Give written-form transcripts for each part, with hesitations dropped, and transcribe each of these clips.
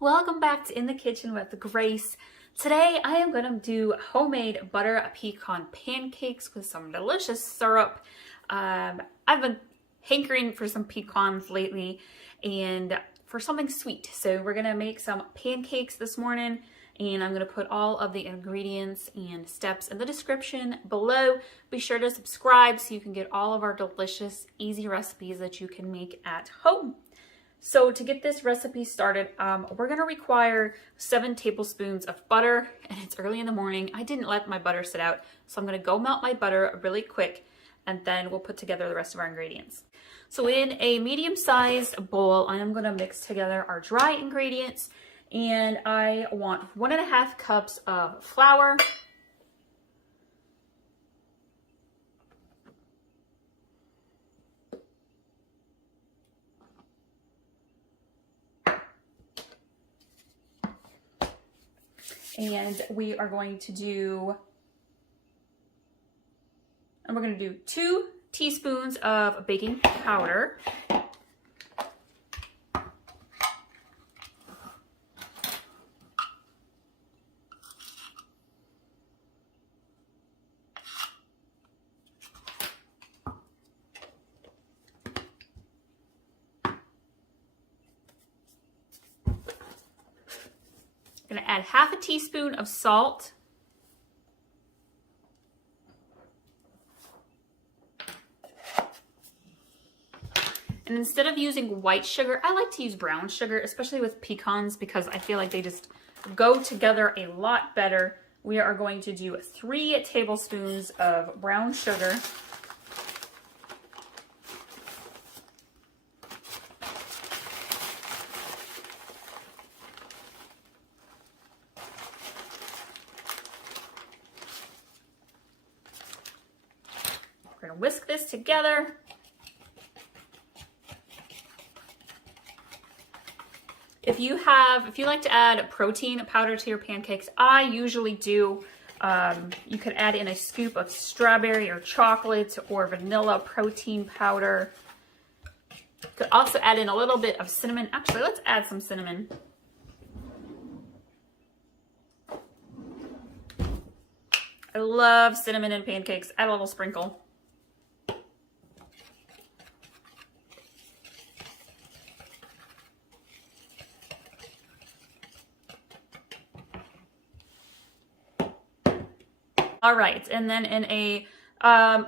Welcome back to In the Kitchen with Grace. Today I am going to do homemade butter pecan pancakes with some delicious syrup. I've been hankering for some pecans lately and for something sweet. So we're going to make some pancakes this morning, and I'm going to put all of the ingredients and steps in the description below. Be sure to subscribe so you can get all of our delicious, easy recipes that you can make at home. So to get this recipe started, we're going to require 7 tablespoons of butter, and it's early in the morning. I didn't let my butter sit out, so I'm going to go melt my butter really quick, and then we'll put together the rest of our ingredients. So in a medium-sized bowl, I am going to mix together our dry ingredients, and I want 1.5 cups of flour, and we're going to do 2 teaspoons of baking powder. I'm going to add 1/2 teaspoon of salt. And instead of using white sugar, I like to use brown sugar, especially with pecans, because I feel like they just go together a lot better. We are going to do 3 tablespoons of brown sugar. We're going to whisk this together. If you like to add protein powder to your pancakes, I usually do. You could add in a scoop of strawberry or chocolate or vanilla protein powder. You could also add in a little bit of cinnamon. Actually, let's add some cinnamon. I love cinnamon in pancakes. Add a little sprinkle. All right, and then in a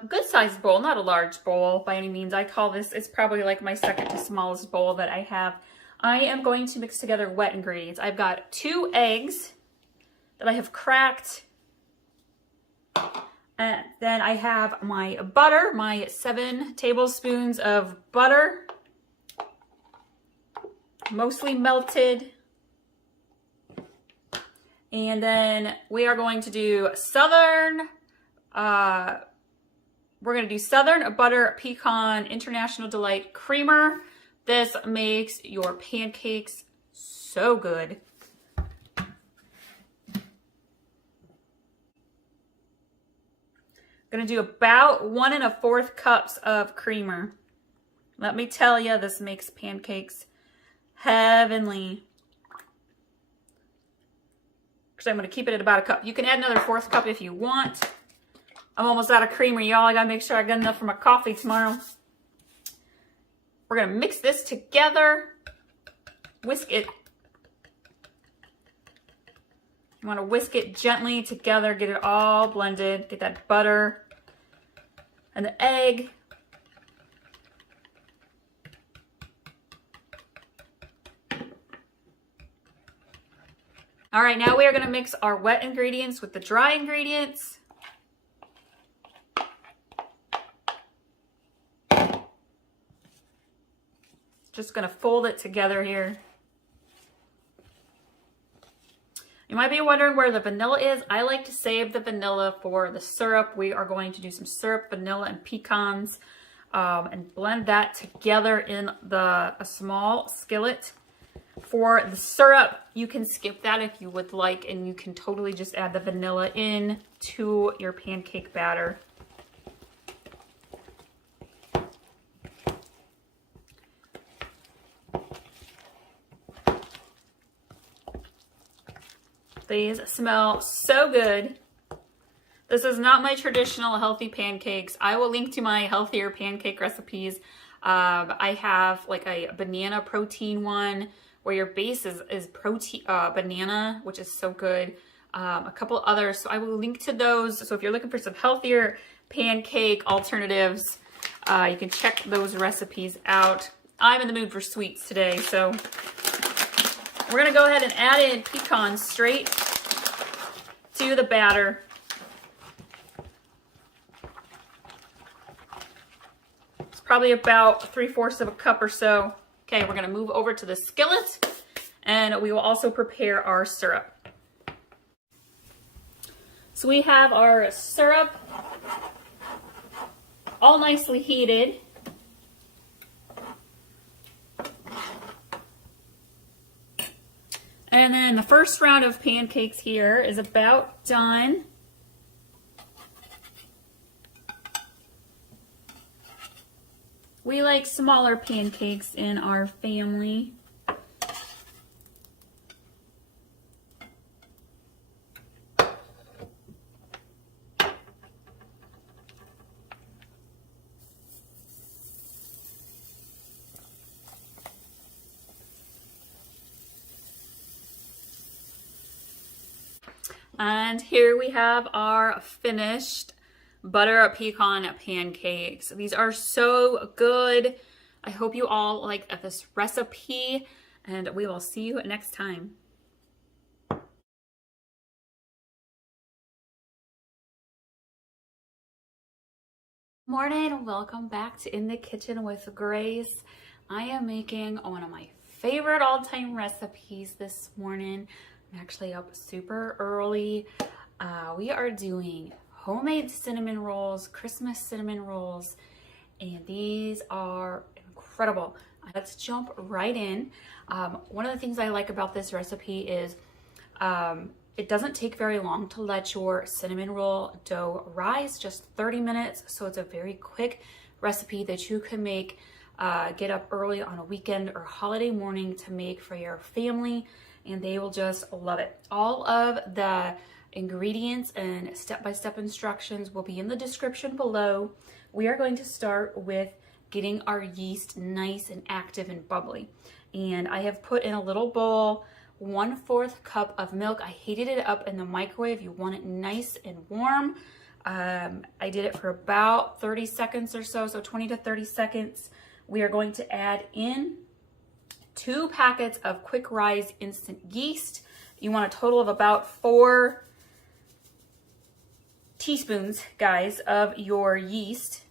good sized bowl, not a large bowl by any means. I call this, it's probably like my second to smallest bowl that I have. I am going to mix together wet ingredients. I've got 2 eggs that I have cracked. And then I have my butter, my 7 tablespoons of butter, mostly melted. And then we are going to do Southern Butter Pecan International Delight Creamer. This makes your pancakes so good. I'm gonna do about 1 1/4 cups of creamer. Let me tell you, this makes pancakes heavenly. So I'm going to keep it at about a cup. You can add another 1/4 cup if you want. I'm almost out of creamer, y'all. I got to make sure I got enough for my coffee tomorrow. We're going to mix this together. Whisk it. You want to whisk it gently together. Get it all blended. Get that butter and the egg. All right, now we are going to mix our wet ingredients with the dry ingredients. Just going to fold it together here. You might be wondering where the vanilla is. I like to save the vanilla for the syrup. We are going to do some syrup, vanilla, and pecans, and blend that together in a small skillet. For the syrup, you can skip that if you would like, and you can totally just add the vanilla in to your pancake batter. These smell so good. This is not my traditional healthy pancakes. I will link to my healthier pancake recipes. I have like a banana protein one where your base is protein banana, which is so good. A couple others, so I will link to those. So if you're looking for some healthier pancake alternatives, you can check those recipes out. I'm in the mood for sweets today, so we're gonna go ahead and add in pecans straight to the batter. It's probably about 3/4 of a cup or so. Okay, we're gonna move over to the skillet and we will also prepare our syrup. So we have our syrup all nicely heated. And then the first round of pancakes here is about done. We like smaller pancakes in our family. And here we have our finished butter pecan pancakes. These are so good. I hope you all like this recipe, and we will see you next time. Morning, welcome back to In the Kitchen with Grace. I am making one of my favorite all-time recipes this morning. I'm actually up super early. We are doing homemade cinnamon rolls, Christmas cinnamon rolls, and these are incredible. Let's jump right in. One of the things I like about this recipe is it doesn't take very long to let your cinnamon roll dough rise, just 30 minutes. So it's a very quick recipe that you can make, get up early on a weekend or holiday morning to make for your family, and they will just love it. All of the ingredients and step-by-step instructions will be in the description below. We are going to start with getting our yeast nice and active and bubbly. And I have put in a little bowl 1/4 cup of milk. I heated it up in the microwave. You want it nice and warm. I did it for about 30 seconds or so, so 20 to 30 seconds. We are going to add in 2 packets of quick rise instant yeast. You want a total of about 4 teaspoons, guys, of your yeast.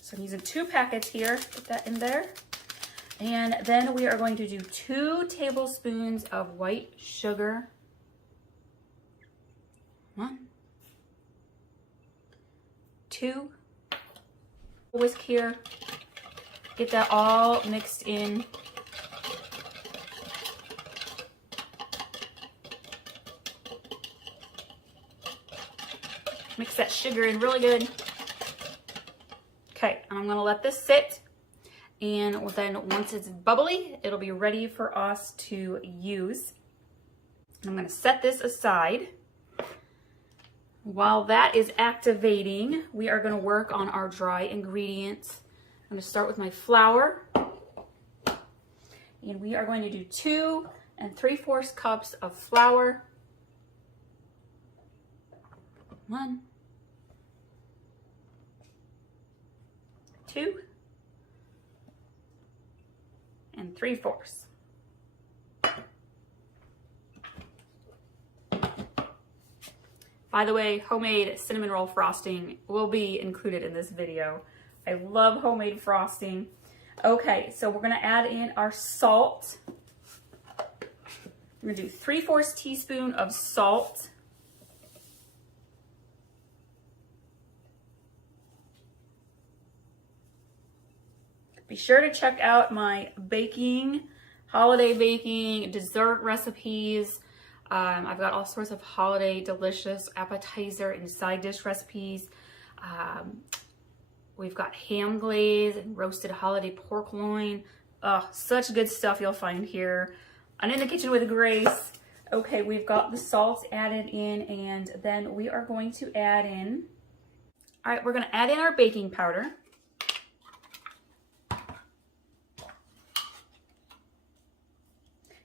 So I'm using 2 packets here, put that in there. And then we are going to do 2 tablespoons of white sugar. 1, 2, whisk here, get that all mixed in. Mix that sugar in really good. Okay, and I'm gonna let this sit, and then once it's bubbly, it'll be ready for us to use. I'm gonna set this aside. While that is activating, we are gonna work on our dry ingredients. I'm gonna start with my flour, and we are going to do 2 3/4 cups of flour. 1, 2, 3/4. By the way, homemade cinnamon roll frosting will be included in this video. I love homemade frosting. Okay, so we're gonna add in our salt. We're gonna do 3/4 teaspoon of salt. Be sure to check out my baking, holiday baking, dessert recipes. I've got all sorts of holiday delicious appetizer and side dish recipes. We've got ham glaze and roasted holiday pork loin. Oh, such good stuff you'll find here. I'm in the kitchen with Grace. Okay, we've got the salt added in, and then we are going to add in, all right, we're gonna add in our baking powder.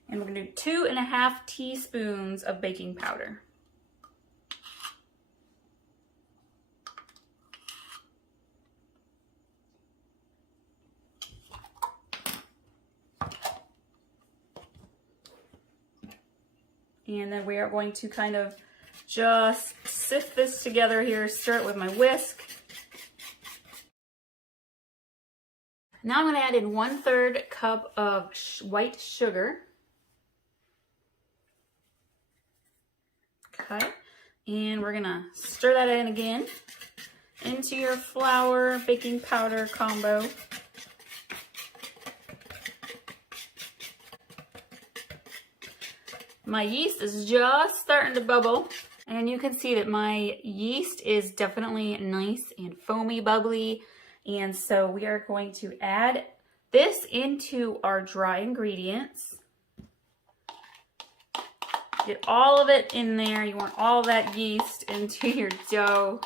And we're gonna do 2.5 teaspoons of baking powder. And then we are going to kind of just sift this together here, stir it with my whisk. Now I'm gonna add in 1/3 cup of white sugar. Okay, and we're gonna stir that in again into your flour baking powder combo. My yeast is just starting to bubble, and you can see that my yeast is definitely nice and foamy, bubbly, and so we are going to add this into our dry ingredients. Get all of it in there. You want all that yeast into your dough.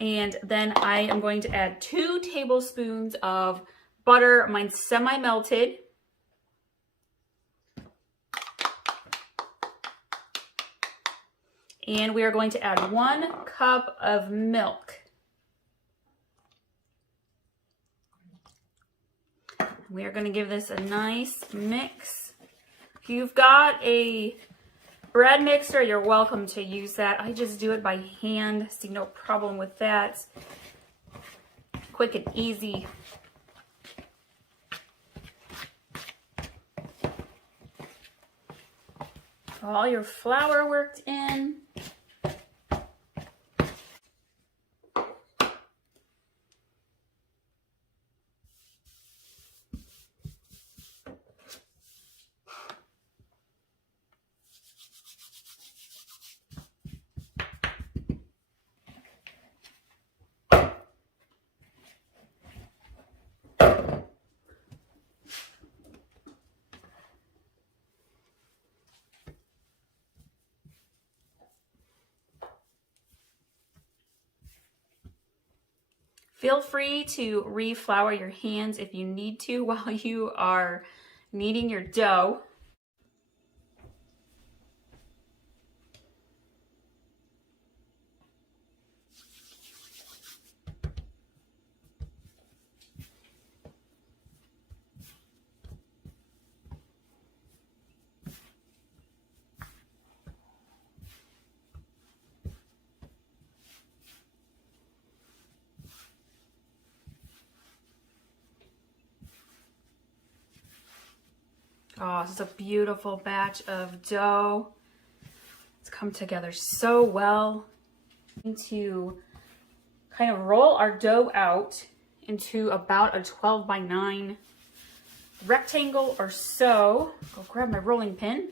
And then I am going to add 2 tablespoons of butter. Mine's semi-melted. And we are going to add 1 cup of milk. We are going to give this a nice mix. If you've got a bread mixer, you're welcome to use that. I just do it by hand, see no problem with that. Quick and easy. All your flour worked in. Feel free to reflour your hands if you need to while you are kneading your dough. Oh, this is a beautiful batch of dough. It's come together so well. To kind of roll our dough out into about a 12 by 9 rectangle or so. Go grab my rolling pin.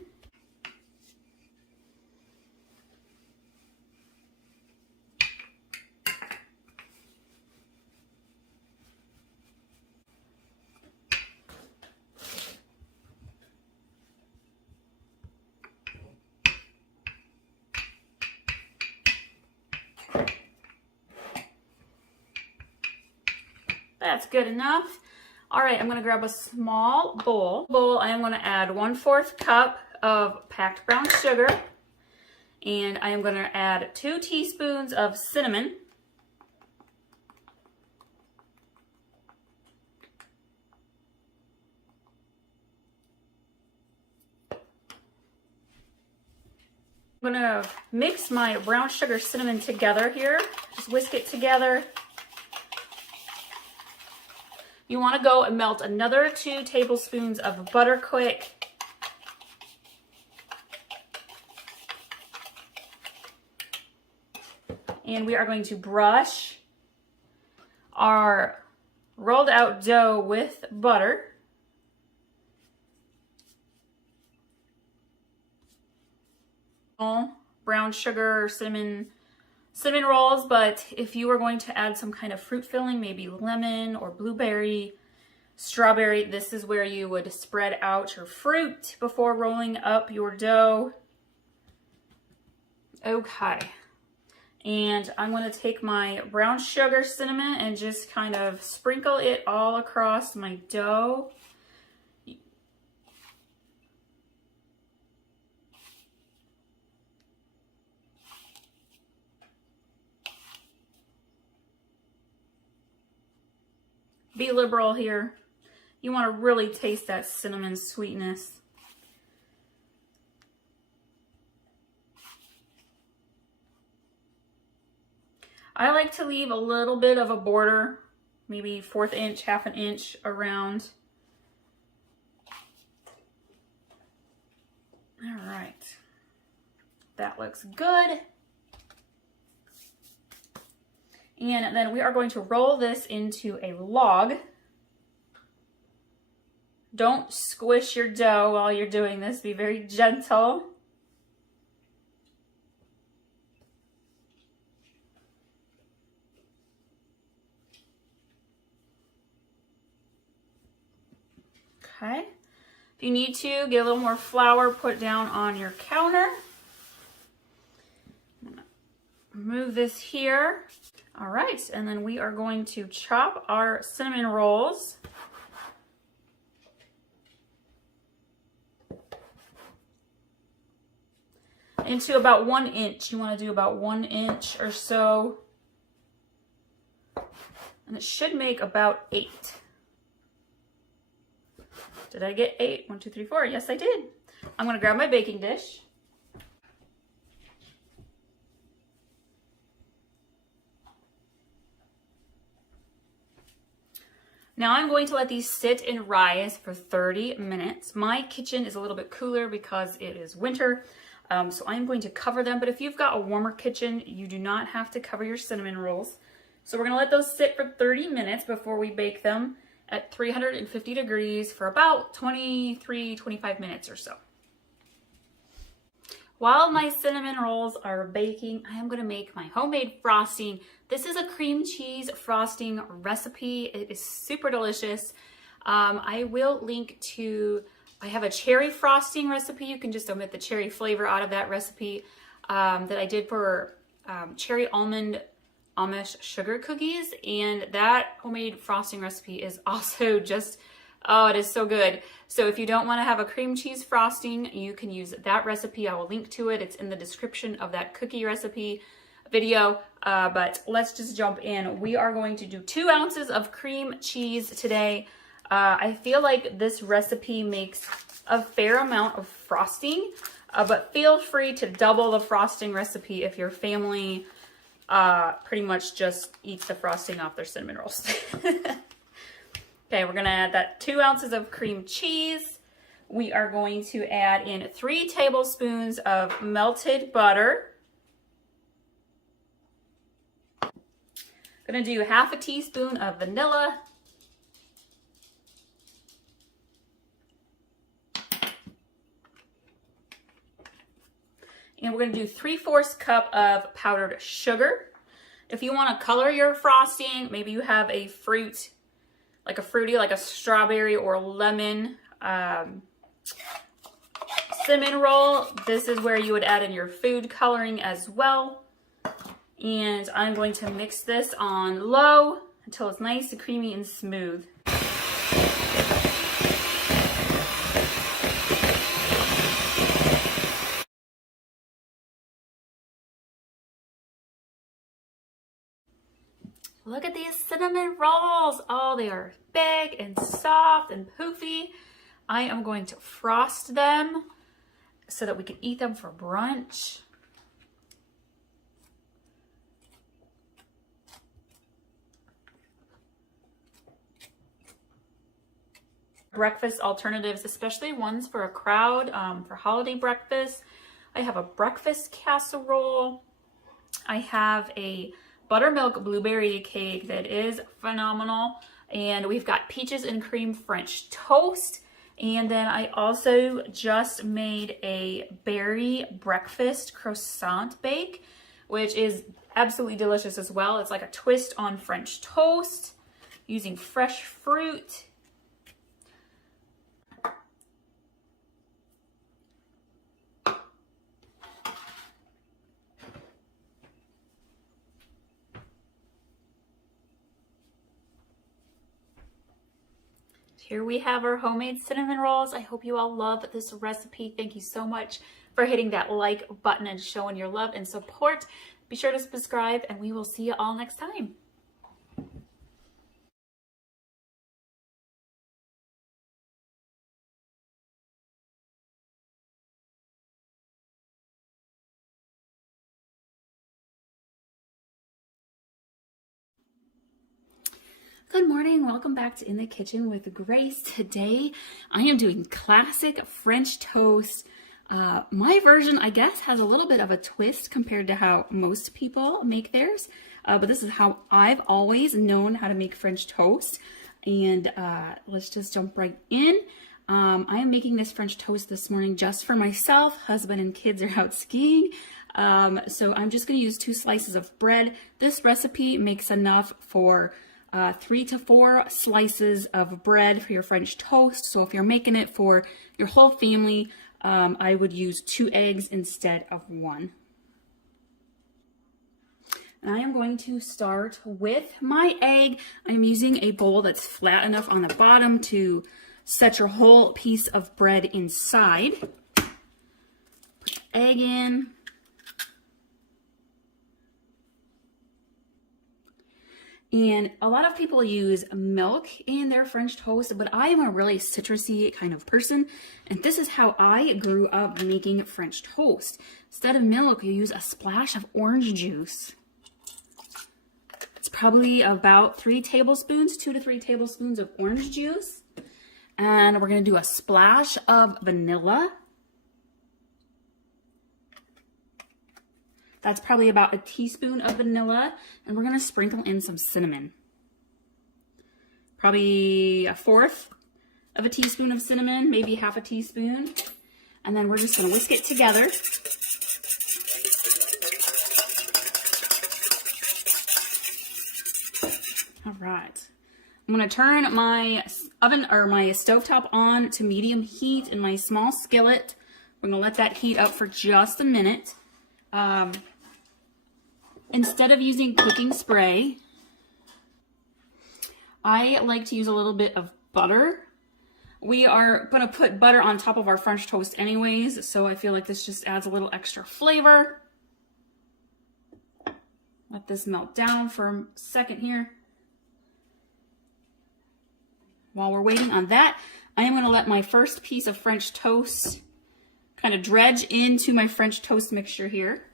That's good enough. All right, I'm gonna grab a small bowl. I am gonna add 1/4 cup of packed brown sugar, and I am gonna add 2 teaspoons of cinnamon. I'm gonna mix my brown sugar cinnamon together here. Just whisk it together. You want to go and melt another 2 tablespoons of butter quick. And we are going to brush our rolled out dough with butter. Brown sugar, cinnamon cinnamon rolls, but if you were going to add some kind of fruit filling, maybe lemon or blueberry, strawberry, this is where you would spread out your fruit before rolling up your dough. Okay. And I'm going to take my brown sugar cinnamon and just kind of sprinkle it all across my dough. Be liberal here. You want to really taste that cinnamon sweetness. I like to leave a little bit of a border, maybe 1/4 inch, 1/2 inch around. All right, that looks good. And then we are going to roll this into a log. Don't squish your dough while you're doing this. Be very gentle. Okay. If you need to, get a little more flour put down on your counter. Move this here. All right, and then we are going to chop our cinnamon rolls. Into about 1 inch. You want to do about 1 inch or so. And it should make about 8. Did I get 8? 1, 2, 3, 4. Yes, I did. I'm going to grab my baking dish. Now I'm going to let these sit and rise for 30 minutes. My kitchen is a little bit cooler because it is winter, so I'm going to cover them. But if you've got a warmer kitchen, you do not have to cover your cinnamon rolls. So we're going to let those sit for 30 minutes before we bake them at 350 degrees for about 23-25 minutes or so. While my cinnamon rolls are baking, I am going to make my homemade frosting. This is a cream cheese frosting recipe. It is super delicious. I will link to, I have a cherry frosting recipe. You can just omit the cherry flavor out of that recipe that I did for cherry almond Amish sugar cookies. And that homemade frosting recipe is also just, oh, it is so good. So if you don't want to have a cream cheese frosting, you can use that recipe. I will link to it. It's in the description of that cookie recipe video. But let's just jump in. We are going to do 2 ounces of cream cheese today. I feel like this recipe makes a fair amount of frosting, but feel free to double the frosting recipe if your family pretty much just eats the frosting off their cinnamon rolls. Okay, we're gonna add that 2 ounces of cream cheese. We are going to add in 3 tablespoons of melted butter. Gonna do 1/2 teaspoon of vanilla. And we're gonna do 3/4 cup of powdered sugar. If you wanna color your frosting, maybe you have a fruit, like a fruity, like a strawberry or lemon cinnamon roll. This is where you would add in your food coloring as well. And I'm going to mix this on low until it's nice and creamy and smooth. Look at these cinnamon rolls. Oh, they are big and soft and poofy. I am going to frost them so that we can eat them for brunch. Breakfast alternatives, especially ones for a crowd, for holiday breakfast. I have a breakfast casserole. I have a buttermilk blueberry cake that is phenomenal. And we've got peaches and cream French toast. And then I also just made a berry breakfast croissant bake, which is absolutely delicious as well. It's like a twist on French toast using fresh fruit. Here we have our homemade cinnamon rolls. I hope you all love this recipe. Thank you so much for hitting that like button and showing your love and support. Be sure to subscribe, and we will see you all next time. Good morning, welcome back to In the Kitchen with Grace. Today I am doing classic French toast. My version, I guess, has a little bit of a twist compared to how most people make theirs, but this is how I've always known how to make French toast. And let's just jump right in. I am making this French toast this morning just for myself. Husband and kids are out skiing. So I'm just going to use 2 slices of bread. This recipe makes enough for 3 to 4 slices of bread for your French toast. So if you're making it for your whole family, I would use 2 eggs instead of 1. And I am going to start with my egg. I'm using a bowl that's flat enough on the bottom to set your whole piece of bread inside. Put the egg in. And a lot of people use milk in their French toast, but I am a really citrusy kind of person. And this is how I grew up making French toast. Instead of milk, you use a splash of orange juice. It's probably about 3 tablespoons, 2 to 3 tablespoons of orange juice. And we're going to do a splash of vanilla. That's probably about a teaspoon of vanilla, and we're going to sprinkle in some cinnamon. Probably 1/4 of a teaspoon of cinnamon, maybe 1/2 teaspoon. And then we're just going to whisk it together. All right. I'm going to turn my oven or my stovetop on to medium heat in my small skillet. We're going to let that heat up for just a minute. Instead of using cooking spray, I like to use a little bit of butter. We are going to put butter on top of our French toast anyways, so I feel like this just adds a little extra flavor. Let this melt down for a second here. While we're waiting on that, I am going to let my first piece of French toast kind of dredge into my French toast mixture here.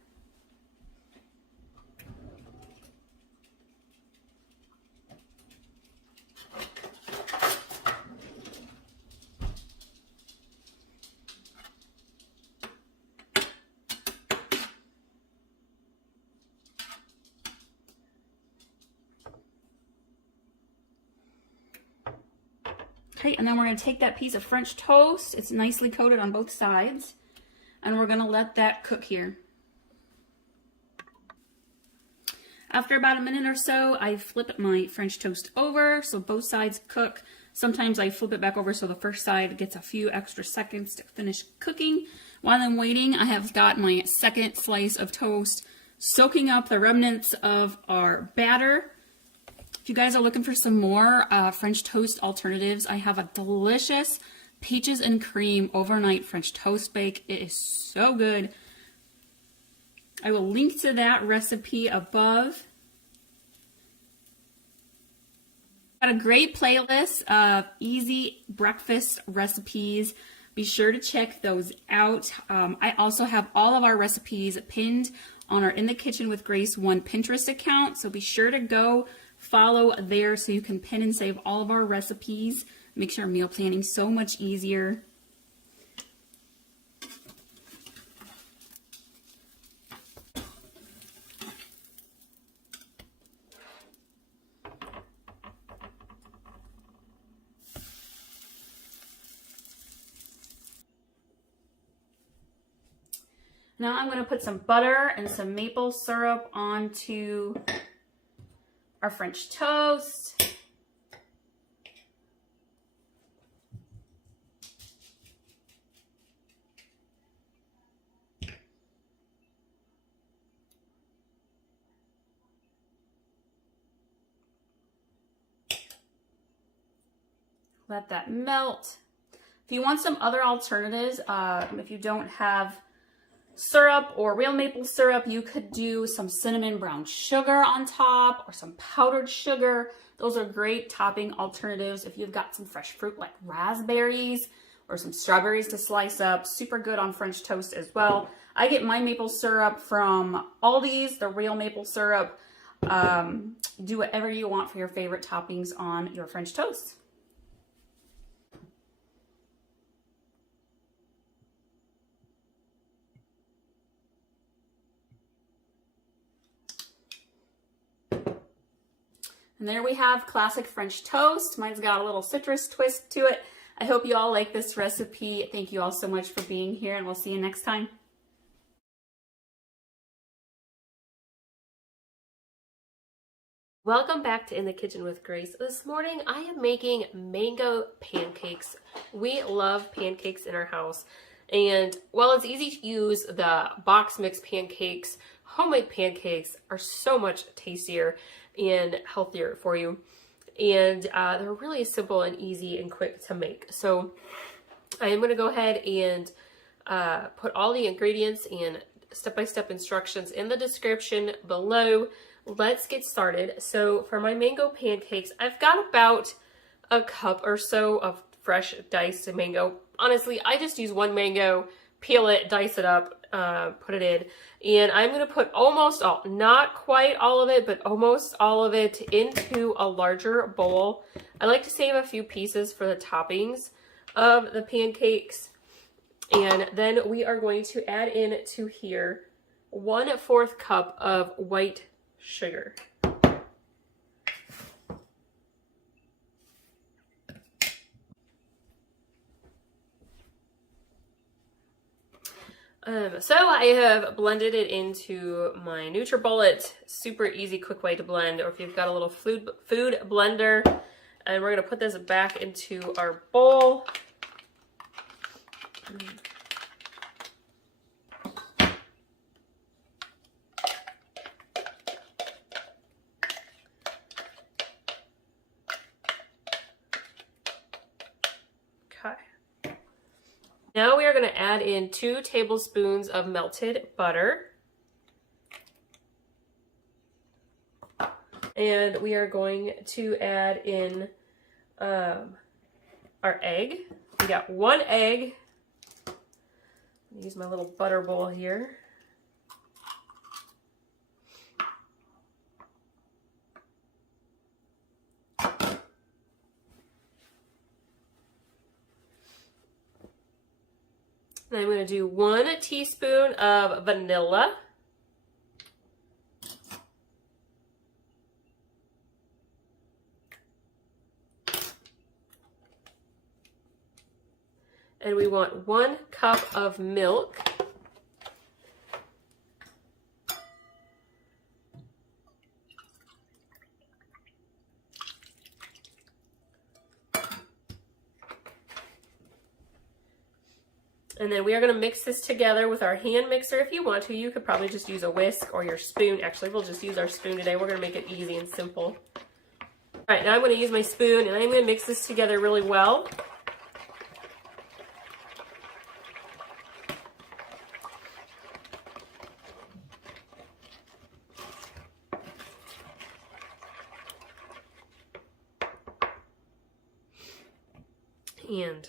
Okay, and then we're going to take that piece of French toast. It's nicely coated on both sides. And we're going to let that cook here. After about a minute or so, I flip my French toast over so both sides cook. Sometimes I flip it back over so the first side gets a few extra seconds to finish cooking. While I'm waiting, I have got my second slice of toast soaking up the remnants of our batter. If you guys are looking for some more French toast alternatives, I have a delicious peaches and cream overnight French toast bake. It is so good. I will link to that recipe above. Got a great playlist of easy breakfast recipes. Be sure to check those out. I also have all of our recipes pinned on our In the Kitchen with Grace 1 Pinterest account, so be sure to go follow there so you can pin and save all of our recipes. Makes your meal planning so much easier. Now I'm going to put some butter and some maple syrup onto our French toast. Let that melt. If you want some other alternatives, if you don't have syrup or real maple syrup, you could do some cinnamon brown sugar on top or some powdered sugar. Those are great topping alternatives. If you've got some fresh fruit like raspberries or some strawberries to slice up, super good on French toast as well. I get my maple syrup from Aldi's, the real maple syrup. Do whatever you want for your favorite toppings on your French toast. And there we have classic French toast. Mine's got a little citrus twist to it. I hope you all like this recipe. Thank you all so much for being here, and we'll see you next time. Welcome back to In the Kitchen with Grace. This morning I am making mango pancakes. We love pancakes in our house. And while it's easy to use, the box mix pancakes, homemade pancakes are so much tastier and healthier for you. And they're really simple and easy and quick to make. So I am going to go ahead and put all the ingredients and step-by-step instructions in the description below. Let's get started. So for my mango pancakes, I've got about a cup or so of fresh diced mango. Honestly, I just use one mango, peel it, dice it up, put it in. And I'm going to put almost all, not quite all of it, but almost all of it into a larger bowl. I like to save a few pieces for the toppings of the pancakes. And then we are going to add in to here 1/4 cup of white sugar. So I have blended it into my NutriBullet. Super easy, quick way to blend. Or if you've got a little food blender, and we're gonna put this back into our bowl. Now we are going to add in 2 tablespoons of melted butter. And we are going to add in our egg. We got 1 egg. Use my little butter bowl here. And I'm going to do 1 teaspoon of vanilla. And we want 1 cup of milk. And then we are going to mix this together with our hand mixer. If you want to, you could probably just use a whisk or your spoon. Actually, we'll just use our spoon today. We're going to make it easy and simple. All right, now I'm going to use my spoon and I'm going to mix this together really well. And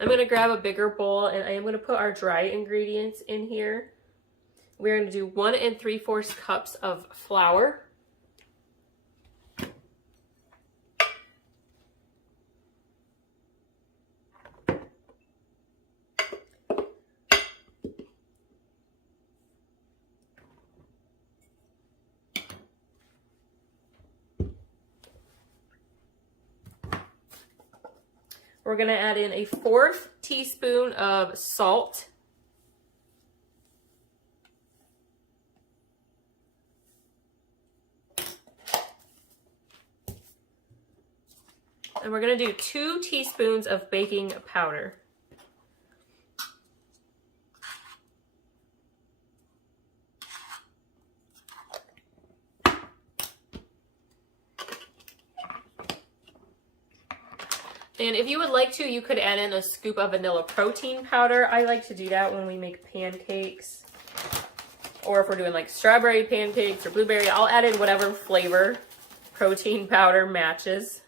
I'm going to grab a bigger bowl and I am going to put our dry ingredients in here. We're going to do 1 3/4 cups of flour. We're gonna add in a 1/4 teaspoon of salt. And we're gonna do 2 teaspoons of baking powder. And if you would like to, you could add in a scoop of vanilla protein powder. I like to do that when we make pancakes. Or if we're doing like strawberry pancakes or blueberry, I'll add in whatever flavor protein powder matches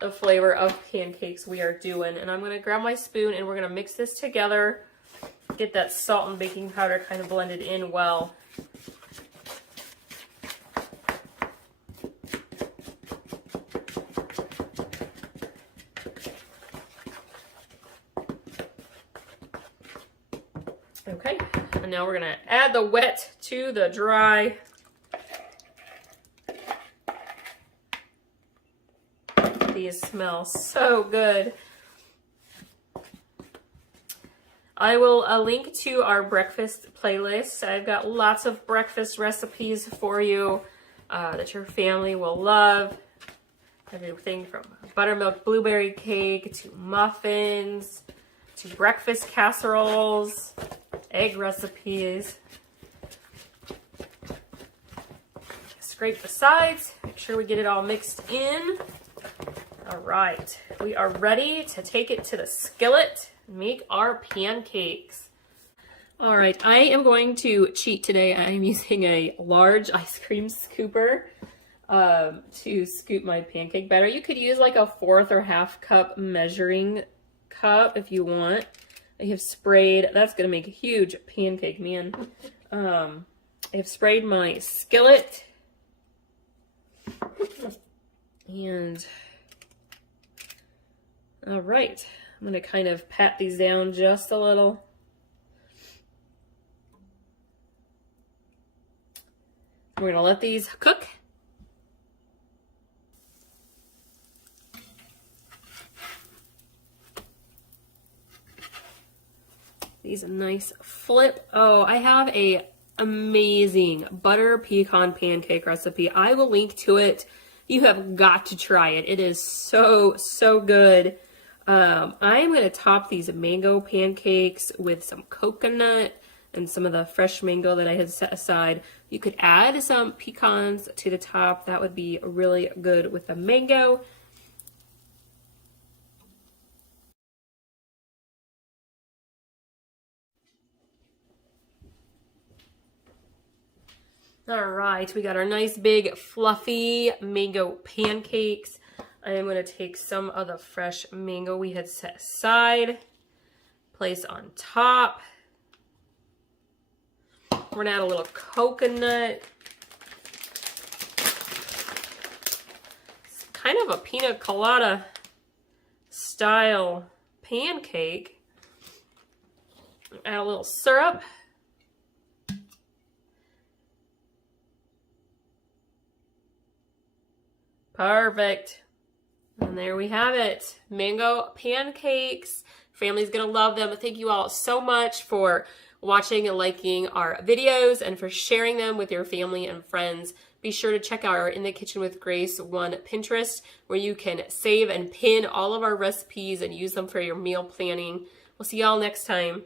the flavor of pancakes we are doing. And I'm gonna grab my spoon and we're gonna mix this together. Get that salt and baking powder kind of blended in well. Okay, and now we're gonna add the wet to the dry. These smell so good. I will link to our breakfast playlist. I've got lots of breakfast recipes for you that your family will love. Everything from buttermilk blueberry cake to muffins to breakfast casseroles, egg recipes. Scrape the sides, make sure we get it all mixed in. All right, we are ready to take it to the skillet and make our pancakes. All right, I am going to cheat today. I'm using a large ice cream scooper to scoop my pancake batter. You could use like a 1/4 or 1/2 cup measuring cup if you want. I have sprayed, that's gonna make a huge pancake, man. I have sprayed my skillet. And all right, I'm gonna kind of pat these down just a little. We're gonna let these cook. These a nice flip. Oh, I have a amazing butter pecan pancake recipe. I will link to it. You have got to try it. It is so, so good. I'm going to top these mango pancakes with some coconut and some of the fresh mango that I had set aside. You could add some pecans to the top. That would be really good with the mango. All right, we got our nice big fluffy mango pancakes. I am going to take some of the fresh mango we had set aside, place on top. We're going to add a little coconut. It's kind of a pina colada style pancake. Add a little syrup. Perfect. And there we have it. Mango pancakes. Family's gonna love them. Thank you all so much for watching and liking our videos and for sharing them with your family and friends. Be sure to check out our In the Kitchen with Grace 1 Pinterest, where you can save and pin all of our recipes and use them for your meal planning. We'll see y'all next time.